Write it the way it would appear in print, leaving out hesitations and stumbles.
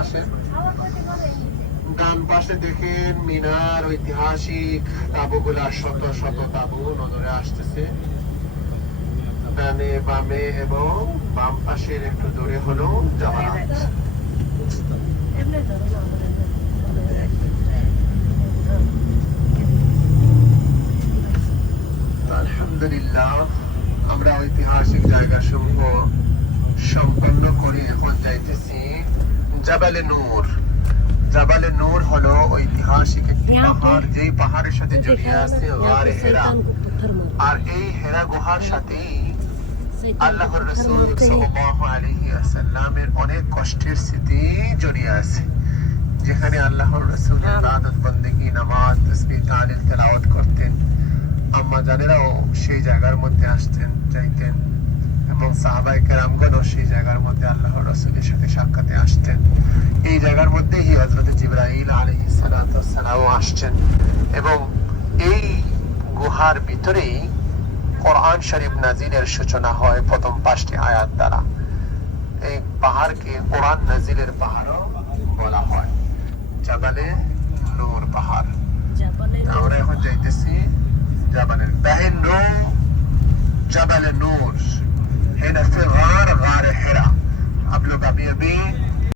আসেন। ডান পাশে দেখেন মিনার, ঐতিহাসিক তাঁবুগুলা, শত শত তাঁবু নজরে আসতেছে। ডানে বামে এবং বাম পাশের একটু দূরে হলো জামারাত। আলহামদুলিল্লাহ, আমরা ঐতিহাসিক জায়গা সমূহ সম্পন্ন করে এখন যাইতেছি জাবালে নূর। জাবালে নূর হলো ঐতিহাসিক একটি পাহাড়, যেই পাহাড়ের সাথে জড়িয়ে আছে গারে হেরা। আর এই হেরা গুহার সাথেই আল্লাহর রাসূল সাল্লাল্লাহু আলাইহি ওয়াসাল্লামের অনেক কষ্টের স্মৃতি জড়িয়ে আছে, যেখানে আল্লাহর রাসূল ইবাদত, বন্দেগী, নামাজ, তাসবিহ, তাহলিল, তেলাওয়াত করতেন। আম্মা জানেরাও সেই জায়গার মধ্যে আসতেন, যাইতেন, এবং সাহাবায়ে কেরামগণও সেই জায়গার মধ্যে আল্লাহর রাসূলের সাথে সাক্ষাতে আসতেন। এই জায়গার মধ্যেই হযরত জিবরাইল আলাইহিস সালাতু ওয়াস সালাম আসছেন, এবং এই গুহার ভিতরেই কোরআন শরীফ নাজিলের সূচনা হয় প্রথম 5টি আয়াত দ্বারা। এই পাহাড়কে কোরআন নাজিলের পাহাড়ও বলা হয়, জাবালে নূর পাহাড়। আমরা এখন যাইতেছি জাবালে বাহিন্দ্র, জাবালে नूर है, नफे गार गार हेरा। आप लोग अभी अभी